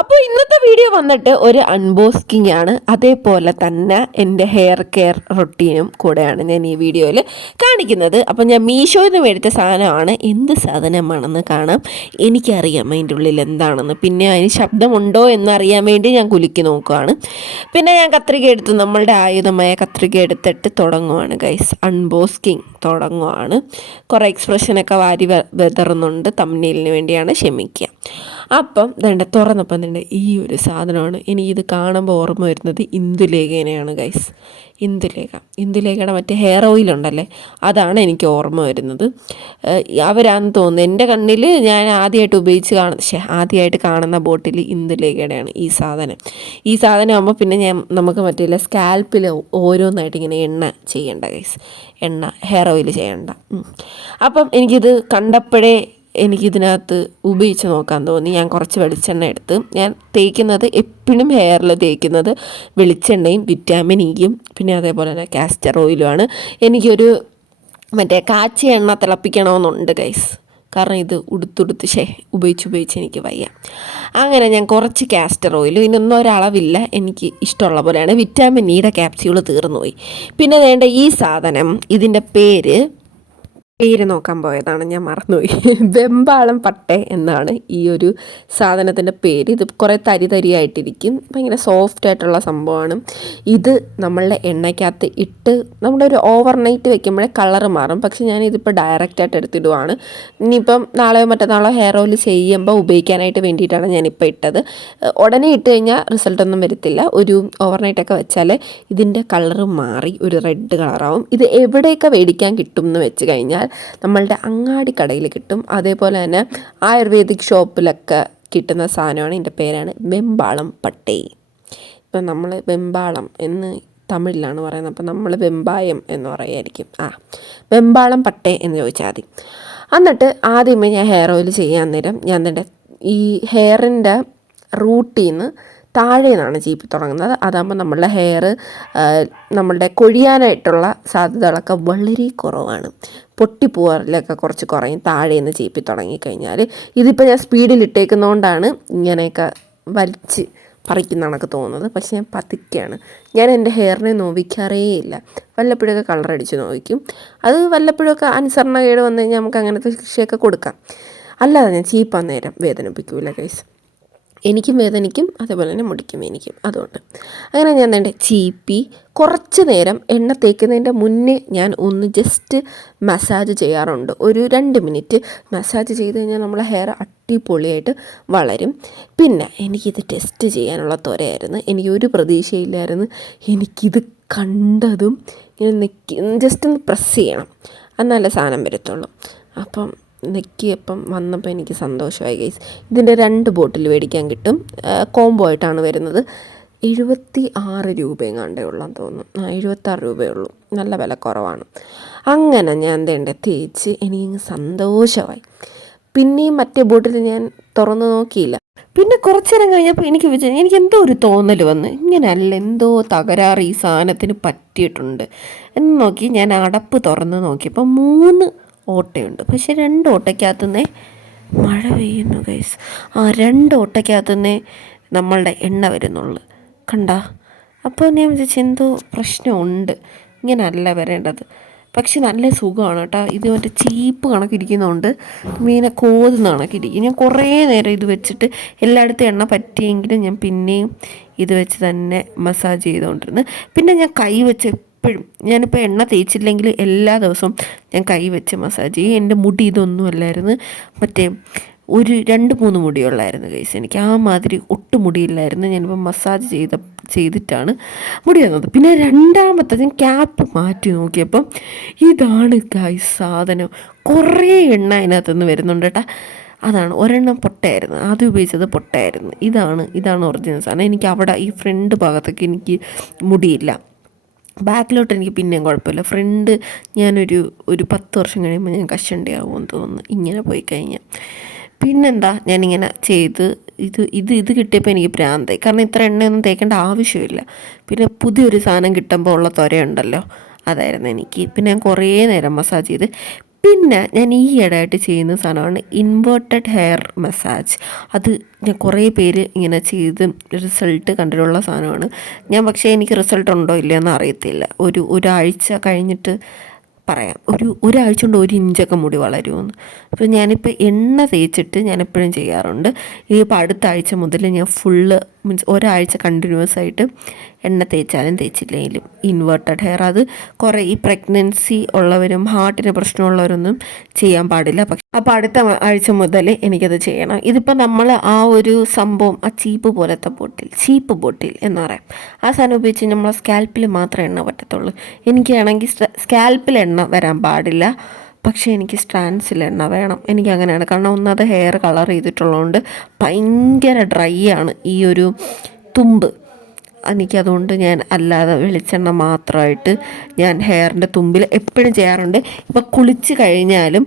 അപ്പോൾ ഇന്നത്തെ വീഡിയോ വന്നിട്ട് ഒരു അൺബോക്സിങ് ആണ്. അതേപോലെ തന്നെ എൻ്റെ ഹെയർ കെയർ റൊട്ടീനും കൂടെയാണ് ഞാൻ ഈ വീഡിയോയിൽ കാണിക്കുന്നത്. അപ്പോൾ ഞാൻ മീഷോയിൽ നിന്ന് മേടിച്ച സാധനമാണ്. എന്ത് സാധനമാണെന്ന് കാണാം. എനിക്കറിയാം അതിൻ്റെ ഉള്ളിൽ എന്താണെന്ന്. പിന്നെ അതിന് ശബ്ദമുണ്ടോ എന്നറിയാൻ വേണ്ടി ഞാൻ കുലുക്കി നോക്കുകയാണ്. പിന്നെ ഞാൻ കത്രിക എടുത്ത് നമ്മളുടെ ആയുധമായ കത്രിക എടുത്തിട്ട് തുടങ്ങുവാണ് ഗൈസ്. അൺബോക്സിങ് തുടങ്ങുവാണ്. കുറേ എക്സ്പ്രഷനൊക്കെ വാരി വെതറുന്നുണ്ട്. തമ്പ്നെയിലിന് വേണ്ടിയാണ്, ക്ഷമിക്കുക. അപ്പം ദണ്ട തുറന്നപ്പം ദണ്ട ഈ ഒരു സാധനമാണ് എനിക്കിത് കാണുമ്പോൾ ഓർമ്മ വരുന്നത്. ഇന്ദുലേഖേനെയാണ് ഗൈസ്. ഇന്ദുലേഖയുടെ മറ്റേ ഹെയർ ഓയിലുണ്ടല്ലേ, അതാണ് എനിക്ക് ഓർമ്മ വരുന്നത്. അവരാണെന്ന് തോന്നുന്നു. എൻ്റെ കണ്ണിൽ ഞാൻ ആദ്യമായിട്ട് കാണുന്ന ബോട്ടിൽ ഇന്ദുലേഖയുടെയാണ് ഈ സാധനം. ഈ സാധനം ആകുമ്പോൾ പിന്നെ നമുക്ക് മറ്റേ സ്കാൽപ്പിൽ ഓരോന്നായിട്ട് ഇങ്ങനെ എണ്ണ ചെയ്യണ്ട ഗൈസ്. ഹെയർ ഓയിൽ ചെയ്യണ്ട. അപ്പം എനിക്കിത് കണ്ടപ്പോഴേ എനിക്കിതിനകത്ത് ഉപയോഗിച്ച് നോക്കാൻ തോന്നി. ഞാൻ കുറച്ച് വെളിച്ചെണ്ണ എടുത്ത് ഞാൻ തേക്കുന്നത്, എപ്പോഴും ഹെയറിൽ തേക്കുന്നത് വെളിച്ചെണ്ണയും വിറ്റാമിൻ ഇയും പിന്നെ അതേപോലെ തന്നെ കാസ്റ്റർ ഓയിലുമാണ്. എനിക്കൊരു മറ്റേ കാച്ചിയ എണ്ണ തിളപ്പിക്കണമെന്നുണ്ട് ഗൈസ്. കാരണം ഇത് ഉപയോഗിച്ച് എനിക്ക് വയ്യ. അങ്ങനെ ഞാൻ കുറച്ച് കാസ്റ്റർ ഓയിലും, ഇതിനൊന്നും ഒരളവില്ല, എനിക്ക് ഇഷ്ടമുള്ള പോലെയാണ്. വിറ്റാമിൻ ഇയുടെ ക്യാപ്സ്യൂള് തീർന്നു പോയി. പിന്നെ വേണ്ട ഈ സാധനം, ഇതിൻ്റെ പേര് നോക്കാൻ പോയതാണ്, ഞാൻ മറന്നുപോയി. വെമ്പാളം പട്ട എന്നാണ് ഈ ഒരു സാധനത്തിൻ്റെ പേര്. ഇത് കുറേ തരിയായിട്ടിരിക്കും, ഭയങ്കര സോഫ്റ്റ് ആയിട്ടുള്ള സംഭവമാണ്. ഇത് നമ്മളുടെ എണ്ണയ്ക്കകത്ത് ഇട്ട് നമ്മുടെ ഒരു ഓവർനൈറ്റ് വെക്കുമ്പോഴേ കളറ് മാറും. പക്ഷേ ഞാനിതിപ്പോൾ ഡയറക്റ്റായിട്ട് എടുത്തിടുവാണ്. ഇനിയിപ്പം നാളെയോ മറ്റന്നാളോ ഹെയർ ഓയിൽ ചെയ്യുമ്പോൾ ഉപയോഗിക്കാനായിട്ട് വേണ്ടിയിട്ടാണ് ഞാനിപ്പോൾ ഇട്ടത്. ഉടനെ ഇട്ട് കഴിഞ്ഞാൽ റിസൾട്ടൊന്നും വരത്തില്ല. ഒരു ഓവർനൈറ്റൊക്കെ വെച്ചാൽ ഇതിൻ്റെ കളറ് മാറി ഒരു റെഡ് കളറാവും. ഇത് എവിടെയൊക്കെ മേടിക്കാൻ കിട്ടും എന്ന് വെച്ച് കഴിഞ്ഞാൽ നമ്മളുടെ അങ്ങാടി കടയിൽ കിട്ടും. അതേപോലെ തന്നെ ആയുർവേദിക് ഷോപ്പിലൊക്കെ കിട്ടുന്ന സാധനമാണ്. ഇതിൻ്റെ പേരാണ് വെമ്പാളം പട്ടൈ. ഇപ്പം നമ്മൾ വെമ്പാളം എന്ന് തമിഴിലാണ് പറയുന്നത്, അപ്പം നമ്മൾ വെമ്പായം എന്ന് പറയുമായിരിക്കും. വെമ്പാളം പട്ടൈ എന്ന് ചോദിച്ചാൽ മതി. എന്നിട്ട് ആദ്യമേ ഞാൻ ഹെയർ ഓയിൽ ചെയ്യാൻ നേരം ഞാൻ ഈ ഹെയറിൻ്റെ റൂട്ടിൽ നിന്ന് താഴെ നിന്നാണ് ചീപ്പി തുടങ്ങുന്നത്. അതാകുമ്പോൾ നമ്മളുടെ ഹെയർ നമ്മളുടെ കൊഴിയാനായിട്ടുള്ള സാധ്യതകളൊക്കെ വളരെ കുറവാണ്. പൊട്ടിപ്പോവാറിലൊക്കെ കുറച്ച് കുറയും താഴെ നിന്ന് ചീപ്പി തുടങ്ങിക്കഴിഞ്ഞാൽ. ഇതിപ്പോൾ ഞാൻ സ്പീഡിൽ ഇട്ടേക്കുന്നതുകൊണ്ടാണ് ഇങ്ങനെയൊക്കെ വലിച്ച് പറിക്കുന്ന കണക്ക് തോന്നുന്നത്. പക്ഷേ ഞാൻ പതുക്കെയാണ്. ഞാൻ എൻ്റെ ഹെയറിനെ നോവിക്കാറേ ഇല്ല. വല്ലപ്പോഴൊക്കെ കളറടിച്ച് നോവിക്കും. അത് വല്ലപ്പോഴൊക്കെ അനുസരണകേട് വന്നു കഴിഞ്ഞാൽ നമുക്ക് അങ്ങനത്തെ ശിക്ഷയൊക്കെ കൊടുക്കാം. അല്ലാതെ ഞാൻ ചീപ്പാൻ നേരം വേദനിപ്പിക്കൂല ഗൈസ്. എനിക്കും വേദനിക്കും, അതേപോലെ തന്നെ മുടിക്കും എനിക്കും. അതുകൊണ്ട് അങ്ങനെ ഞാൻ ചീപ്പി കുറച്ച് നേരം എണ്ണ തേക്കുന്നതിൻ്റെ മുന്നേ ഞാൻ ഒന്ന് ജസ്റ്റ് മസാജ് ചെയ്യാറുണ്ട്. ഒരു 2 മിനിറ്റ് മസാജ് ചെയ്ത് കഴിഞ്ഞാൽ നമ്മളെ ഹെയർ അടിപൊളിയായിട്ട് വളരും. പിന്നെ എനിക്കിത് ടെസ്റ്റ് ചെയ്യാനുള്ള ത്വരയായിരുന്നു. എനിക്കൊരു പ്രതീക്ഷയില്ലായിരുന്നു. എനിക്കിത് കണ്ടതും ഇങ്ങനെ ജസ്റ്റ് ഒന്ന് പ്രസ് ചെയ്യണം, എന്നാലേ സാധനം വരത്തുള്ളൂ. അപ്പം വന്നപ്പോൾ എനിക്ക് സന്തോഷമായി ഗൈസ്. ഇതിൻ്റെ 2 ബോട്ടിൽ മേടിക്കാൻ കിട്ടും. കോംബോ ആയിട്ടാണ് വരുന്നത്. 76 രൂപയെങ്ങാണ്ടേ ഉള്ളതെന്ന് തോന്നുന്നു. 76 രൂപയേ ഉള്ളൂ. നല്ല വില കുറവാണ്. അങ്ങനെ ഞാൻ തേച്ച് എനിക്ക് സന്തോഷമായി. പിന്നെയും മറ്റേ ബോട്ടിൽ ഞാൻ തുറന്ന് നോക്കിയില്ല. പിന്നെ കുറച്ച് നേരം കഴിഞ്ഞപ്പോൾ എനിക്ക് എന്തോ ഒരു തോന്നൽ വന്ന്, ഇങ്ങനെയല്ല, എന്തോ തകരാറ് ഈ സാധനത്തിന് പറ്റിയിട്ടുണ്ട് എന്ന് നോക്കി ഞാൻ അടപ്പ് തുറന്ന് നോക്കിയപ്പോൾ 3 ഓട്ടയുണ്ട്. പക്ഷെ 2 ഓട്ടയ്ക്കകത്തുനിന്നേ മഴ പെയ്യുന്നു ഗൈസ്. 2 ഓട്ടയ്ക്കകത്തുനിന്നേ നമ്മളുടെ എണ്ണ വരുന്നുള്ളു, കണ്ട. അപ്പോൾ ഞാൻ വിചാരിച്ചു എന്തോ പ്രശ്നമുണ്ട്, ഇങ്ങനെയല്ല വരേണ്ടത്. പക്ഷെ നല്ല സുഖമാണ് കേട്ടോ. ഇത് മറ്റേ ചീപ്പ് കണക്കിരിക്കുന്നതുകൊണ്ട് മീനെ കോതുന്ന കണക്കിരിക്കും. ഞാൻ കുറേ നേരം ഇത് വെച്ചിട്ട് എല്ലായിടത്തും എണ്ണ പറ്റിയെങ്കിലും ഞാൻ പിന്നെയും ഇത് വെച്ച് തന്നെ മസാജ് ചെയ്തുകൊണ്ടിരുന്നു. പിന്നെ ഞാൻ കൈ വെച്ച് എപ്പോഴും, ഞാനിപ്പോൾ എണ്ണ തേച്ചില്ലെങ്കിൽ എല്ലാ ദിവസവും ഞാൻ കൈ വെച്ച് മസാജ് ചെയ്യും. എൻ്റെ മുടി ഇതൊന്നും അല്ലായിരുന്നു, മറ്റേ ഒരു 2-3 മുടിയുള്ളായിരുന്നു ഗൈസ്. എനിക്ക് ആ മാതിരി ഒട്ടും മുടിയില്ലായിരുന്നു. ഞാനിപ്പോൾ മസാജ് ചെയ്തിട്ടാണ് മുടി വന്നത്. പിന്നെ രണ്ടാമത്തെ ഞാൻ ക്യാപ്പ് മാറ്റി നോക്കിയപ്പം ഇതാണ് ഗൈസ് സാധനം. കുറേ എണ്ണ അതിനകത്തുനിന്ന് വരുന്നുണ്ട് കേട്ടോ. അതാണ് ഒരെണ്ണം പൊട്ടയായിരുന്നു, ആദ്യം ഉപയോഗിച്ചത് പൊട്ടയായിരുന്നു. ഇതാണ് ഒറിജിനൽ സാധനം. എനിക്ക് അവിടെ ഈ ഫ്രണ്ട് ഭാഗത്തൊക്കെ എനിക്ക് മുടിയില്ല. ബാക്കിലോട്ട് എനിക്ക് പിന്നെയും കുഴപ്പമില്ല. ഫ്രണ്ട് ഞാനൊരു 10 വർഷം കഴിയുമ്പോൾ ഞാൻ കഷണ്ടിയാവുമെന്ന് തോന്നുന്നു ഇങ്ങനെ പോയി കഴിഞ്ഞാൽ. പിന്നെന്താ, ഞാനിങ്ങനെ ചെയ്ത് ഇത് കിട്ടിയപ്പോൾ എനിക്ക് ഭ്രാന്തായി. കാരണം ഇത്ര എണ്ണയൊന്നും തേക്കേണ്ട ആവശ്യമില്ല. പിന്നെ പുതിയൊരു സാധനം കിട്ടുമ്പോൾ ഉള്ള ത്വരയുണ്ടല്ലോ, അതായിരുന്നു എനിക്ക്. പിന്നെ ഞാൻ കുറേ നേരം മസാജ് ചെയ്ത് പിന്നെ ഞാൻ ഈ ഇടയായിട്ട് ചെയ്യുന്ന സാധനമാണ് ഇൻവേർട്ടഡ് ഹെയർ മസാജ്. അത് ഞാൻ കുറേ പേര് ഇങ്ങനെ ചെയ്ത് റിസൾട്ട് കണ്ടിട്ടുള്ള സാധനമാണ്. ഞാൻ പക്ഷേ എനിക്ക് റിസൾട്ട് ഉണ്ടോ ഇല്ലയെന്ന് അറിയത്തില്ല. ഒരാഴ്ച കഴിഞ്ഞിട്ട് പറയാം. ഒരാഴ്ച കൊണ്ട് 1 ഇഞ്ചൊക്കെ മുടി വളരുമെന്ന്. അപ്പോൾ ഞാനിപ്പോൾ എണ്ണ തേച്ചിട്ട് ഞാൻ എപ്പോഴും ചെയ്യാറുണ്ട്. ഇനിയിപ്പോൾ അടുത്ത ആഴ്ച മുതൽ ഞാൻ ഫുള്ള് മീൻസ് ഒരാഴ്ച കണ്ടിന്യൂസ് ആയിട്ട് എണ്ണ തേച്ചാലും തേച്ചില്ലെങ്കിലും ഇൻവേർട്ടഡ് ഹെയർ. അത് കുറേ ഈ പ്രഗ്നൻസി ഉള്ളവരും ഹാർട്ടിന് പ്രശ്നമുള്ളവരൊന്നും ചെയ്യാൻ പാടില്ല. പക്ഷെ അപ്പോൾ അടുത്ത ആഴ്ച മുതൽ എനിക്കത് ചെയ്യണം. ഇതിപ്പോൾ നമ്മൾ ആ ഒരു സംഭവം, ആ ചീപ്പ് ബോട്ടിൽ എന്ന് പറയാം, ആ സാധനം ഉപയോഗിച്ച് നമ്മളെ സ്കാൽപ്പിൽ മാത്രമേ എണ്ണ പറ്റത്തുള്ളൂ. എനിക്കാണെങ്കിൽ സ്കാൽപ്പിൽ എണ്ണ വരാൻ പാടില്ല, പക്ഷേ എനിക്ക് സ്ട്രാൻഡ്സിൽ എണ്ണ വേണം. എനിക്കങ്ങനെയാണ്. കാരണം ഒന്നത് ഹെയർ കളർ ചെയ്തിട്ടുള്ളതുകൊണ്ട് ഭയങ്കര ഡ്രൈ ആണ് ഈ ഒരു തുമ്പ്. എനിക്കതുകൊണ്ട് ഞാൻ അല്ലാതെ വെളിച്ചെണ്ണ മാത്രമായിട്ട് ഞാൻ ഹെയറിൻ്റെ തുമ്പിൽ എപ്പോഴും ചെയ്യാറുണ്ട്. ഇപ്പോൾ കുളിച്ച് കഴിഞ്ഞാലും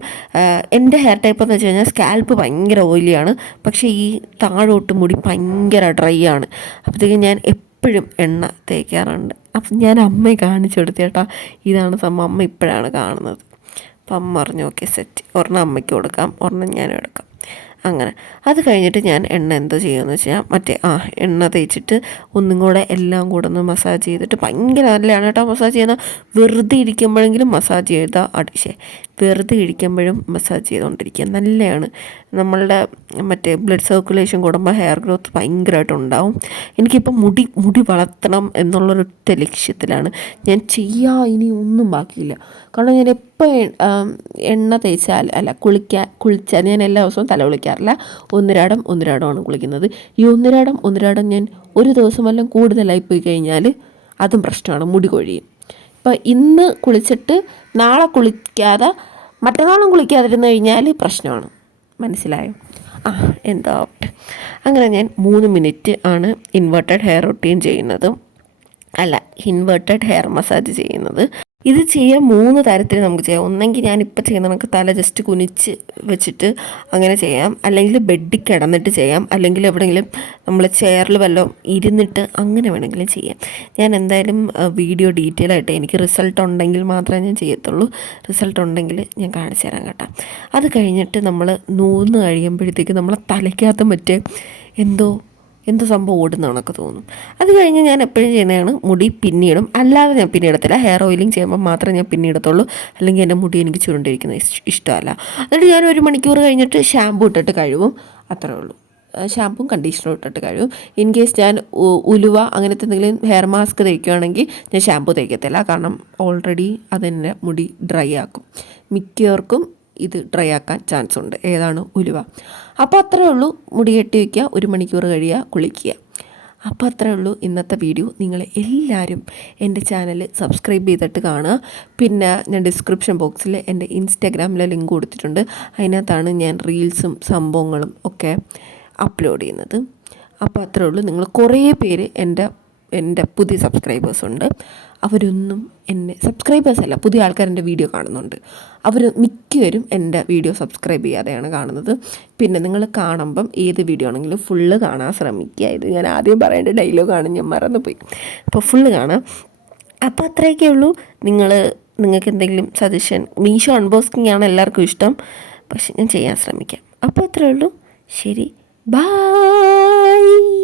എൻ്റെ ഹെയർ ടൈപ്പ് എന്ന് വെച്ച് കഴിഞ്ഞാൽ സ്കാൽപ്പ് ഭയങ്കര ഓയിലിയാണ്, പക്ഷേ ഈ താഴോട്ട് മുടി ഭയങ്കര ഡ്രൈ ആണ്. അപ്പോഴത്തേക്കും ഞാൻ എപ്പോഴും എണ്ണ തേക്കാറുണ്ട്. അപ്പം ഞാൻ അമ്മയെ കാണിച്ചു കൊടുത്തേട്ടാ, ഇതാണ് സംഭവം. അമ്മ ഇപ്പോഴാണ് കാണുന്നത്. അപ്പം അമ്മ പറഞ്ഞു ഓക്കെ സെറ്റ്, ഒരെണ്ണം അമ്മയ്ക്ക് കൊടുക്കാം, ഒരെണ്ണം ഞാനും എടുക്കാം. അങ്ങനെ അത് കഴിഞ്ഞിട്ട് ഞാൻ എണ്ണ എന്തോ ചെയ്യുമെന്ന് വെച്ചാൽ എണ്ണ തേച്ചിട്ട് ഒന്നും കൂടെ എല്ലാം കൂടെ ഒന്ന് മസാജ് ചെയ്തിട്ട്, ഭയങ്കര നല്ലതാണ് കേട്ടോ മസാജ് ചെയ്യുന്ന. വെറുതെ ഇരിക്കുമ്പോഴെങ്കിലും മസാജ് ചെയ്താൽ വെറുതെ ഇരിക്കുമ്പോഴും മസാജ് ചെയ്തുകൊണ്ടിരിക്കുക നല്ലതാണ്. നമ്മളുടെ ബ്ലഡ് സർക്കുലേഷൻ കൂടുമ്പോൾ ഹെയർ ഗ്രോത്ത് ഭയങ്കരമായിട്ട് ഉണ്ടാവും. എനിക്കിപ്പോൾ മുടി വളർത്തണം എന്നുള്ളൊരൊറ്റ ലക്ഷ്യത്തിലാണ് ഞാൻ ഇനി ഒന്നും ബാക്കിയില്ല. കാരണം ഞാൻ എപ്പോൾ എണ്ണ തേച്ചാൽ കുളിച്ചാൽ ഞാൻ എല്ലാ ദിവസവും തല കുളിക്കാറില്ല. ഒന്നിരാടമാണ് കുളിക്കുന്നത്. ഈ ഒന്നിരാടം ഞാൻ ഒരു ദിവസം വല്ലതും കൂടുതലായിപ്പോയി കഴിഞ്ഞാൽ അതും പ്രശ്നമാണ്, മുടി കൊഴിയും. ഇപ്പോൾ ഇന്ന് കുളിച്ചിട്ട് നാളെ കുളിക്കാതെ മറ്റന്നാളും കുളിക്കാതിരുന്ന് കഴിഞ്ഞാൽ പ്രശ്നമാണ്. മനസ്സിലായോ? എന്താ അങ്ങനെ ഞാൻ 3 മിനിറ്റ് ആണ് ഇൻവേർട്ടഡ് ഹെയർ മസാജ് ചെയ്യുന്നത്. ഇത് ചെയ്യാൻ 3 തരത്തിൽ നമുക്ക് ചെയ്യാം. ഒന്നെങ്കിൽ ഞാനിപ്പോൾ ചെയ്യുന്ന നമുക്ക് തല ജസ്റ്റ് കുനിച്ച് വെച്ചിട്ട് അങ്ങനെ ചെയ്യാം, അല്ലെങ്കിൽ ബെഡിൽ കിടന്നിട്ട് ചെയ്യാം, അല്ലെങ്കിൽ എവിടെയെങ്കിലും നമ്മൾ ചെയറിൽ വല്ലതും ഇരുന്നിട്ട് അങ്ങനെ വേണമെങ്കിലും ചെയ്യാം. ഞാൻ എന്തായാലും വീഡിയോ ഡീറ്റെയിൽ ആയിട്ട് എനിക്ക് റിസൾട്ട് ഉണ്ടെങ്കിൽ മാത്രമേ ഞാൻ ചെയ്യത്തുള്ളൂ. റിസൾട്ട് ഉണ്ടെങ്കിൽ ഞാൻ കാണിച്ചു തരാം കേട്ടോ. അത് കഴിഞ്ഞിട്ട് നമ്മൾ നൂന്ന് കഴിയുമ്പോഴത്തേക്ക് നമ്മളെ തലയ്ക്കകത്ത് എന്തോ സംഭവം ഓടുന്നതാണൊക്കെ തോന്നും. അത് കഴിഞ്ഞ് ഞാൻ എപ്പോഴും ചെയ്യുന്നതാണ് മുടി പിന്നിയിടും. അല്ലാതെ ഞാൻ പിന്നിടത്തില്ല. ഹെയർ ഓയിലിങ് ചെയ്യുമ്പോൾ മാത്രമേ ഞാൻ പിന്നിടത്തുള്ളൂ, അല്ലെങ്കിൽ എൻ്റെ മുടി എനിക്ക് ചുരുണ്ടിരിക്കുന്നത് ഇഷ്ടമല്ല. എന്നിട്ട് ഞാൻ 1 മണിക്കൂർ കഴിഞ്ഞിട്ട് ഷാമ്പൂ ഇട്ടിട്ട് കഴുകും. അത്രേ ഉള്ളൂ. ഷാമ്പും കണ്ടീഷണറും ഇട്ടിട്ട് കഴുകും. ഇൻ കേസ് ഞാൻ ഉലുവ അങ്ങനത്തെ എന്തെങ്കിലും ഹെയർ മാസ്ക് തേക്കുകയാണെങ്കിൽ ഞാൻ ഷാമ്പൂ തേക്കത്തില്ല. കാരണം ഓൾറെഡി അതെൻ്റെ മുടി ഡ്രൈ ആക്കും. മിക്കവർക്കും ഇത് ഡ്രൈ ആക്കാൻ ചാൻസ് ഉണ്ട്. ഏതാണ്? ഉലുവ. അപ്പോൾ അത്രേ ഉള്ളൂ. മുടി കെട്ടി വയ്ക്കുക, 1 മണിക്കൂർ കഴിയുക, കുളിക്കുക. അപ്പോൾ അത്രേ ഉള്ളൂ ഇന്നത്തെ വീഡിയോ. നിങ്ങൾ എല്ലാവരും എൻ്റെ ചാനൽ സബ്സ്ക്രൈബ് ചെയ്തിട്ട് കാണുക. പിന്നെ ഞാൻ ഡിസ്ക്രിപ്ഷൻ ബോക്സിൽ എൻ്റെ ഇൻസ്റ്റാഗ്രാമിലെ ലിങ്ക് കൊടുത്തിട്ടുണ്ട്. അതിനകത്താണ് ഞാൻ റീൽസും സംഭവങ്ങളും ഒക്കെ അപ്ലോഡ് ചെയ്യുന്നത്. അപ്പോൾ അത്രേ ഉള്ളൂ. നിങ്ങൾ കുറേ പേര് എൻ്റെ പുതിയ സബ്സ്ക്രൈബേഴ്സുണ്ട്. അവരൊന്നും സബ്സ്ക്രൈബേഴ്സല്ല, പുതിയ ആൾക്കാർ എൻ്റെ വീഡിയോ കാണുന്നുണ്ട്. അവർ മിക്കവരും എൻ്റെ വീഡിയോ സബ്സ്ക്രൈബ് ചെയ്യാതെയാണ് കാണുന്നത്. പിന്നെ നിങ്ങൾ കാണുമ്പം ഏത് വീഡിയോ ആണെങ്കിലും ഫുള്ള് കാണാൻ ശ്രമിക്കുക. ഇത് ഞാൻ ആദ്യം പറയേണ്ട ഡയലോഗാണ്, ഞാൻ മറന്നുപോയി. അപ്പോൾ ഫുള്ള് കാണാം. അപ്പോൾ അത്രയൊക്കെ ഉള്ളൂ. നിങ്ങൾക്ക് എന്തെങ്കിലും സജഷൻ, മീഷോ അൺബോക്സിങ് ആണ് എല്ലാവർക്കും ഇഷ്ടം, പക്ഷെ ഞാൻ ചെയ്യാൻ ശ്രമിക്കാം. അപ്പോൾ അത്രേ ഉള്ളൂ. ശരി, ബൈ.